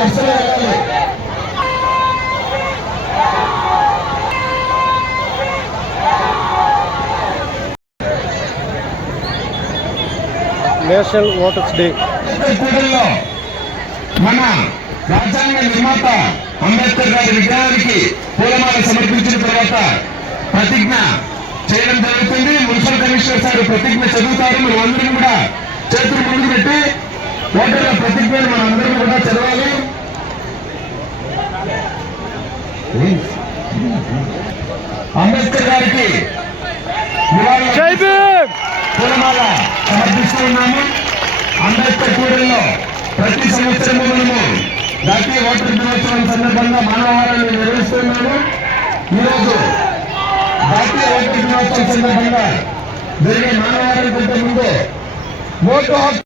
National voters day. మన రాజ్యాంగ నిర్మాత అంబేద్కర్ గారి విగ్రహానికి పూలమాల సమర్పించిన తర్వాత ప్రతిజ్ఞ చేయడం జరుగుతుంది. మున్సిపల్ కమిషనర్ సార్ ప్రతిజ్ఞ చదువుతారు. మీరు అందరూ కూడా చేతులు ముందు పెట్టి ఓటర్ల ప్రతిజ్ఞ మనం అంబేద్కర్ గారికి పూలమాల సమర్పిస్తూ ఉన్నాము. అంబేద్కర్ కూడలిలో ప్రతి సంవత్సరము మనము జాతీయ ఓటర్ దినోత్సవం సందర్భంగా మానవహారాన్ని నిర్వహిస్తున్నాము ఈరోజు జాతీయ ఓటర్ దినోత్సవం సందర్భంగా జరిగే మానవహారం కంటే ముందు ఓటు